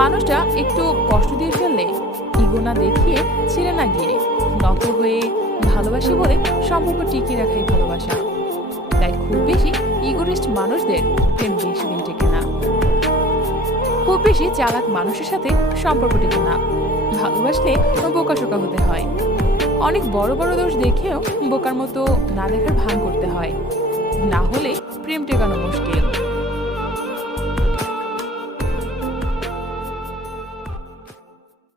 মানুষটা একটু কষ্ট দিয়ে ফেললে ইগো না দেখিয়ে ছেড়ে না গিয়ে নত হয়ে ভালোবাসি বলে সম্পর্ক টিকিয়ে রাখাই ভালোবাসা। তাই খুব বেশি ইগোরিস্ট মানুষদের প্রেম বেশি দিন টেকে না। খুব বেশি চালাক মানুষের সাথে সম্পর্ক টেকে না। ভালোবাসলে বোকাশোকা হতে হয়, অনেক বড় বড় দোষ দেখেও বোকার মতো না দেখার ভান করতে হয়, না হলে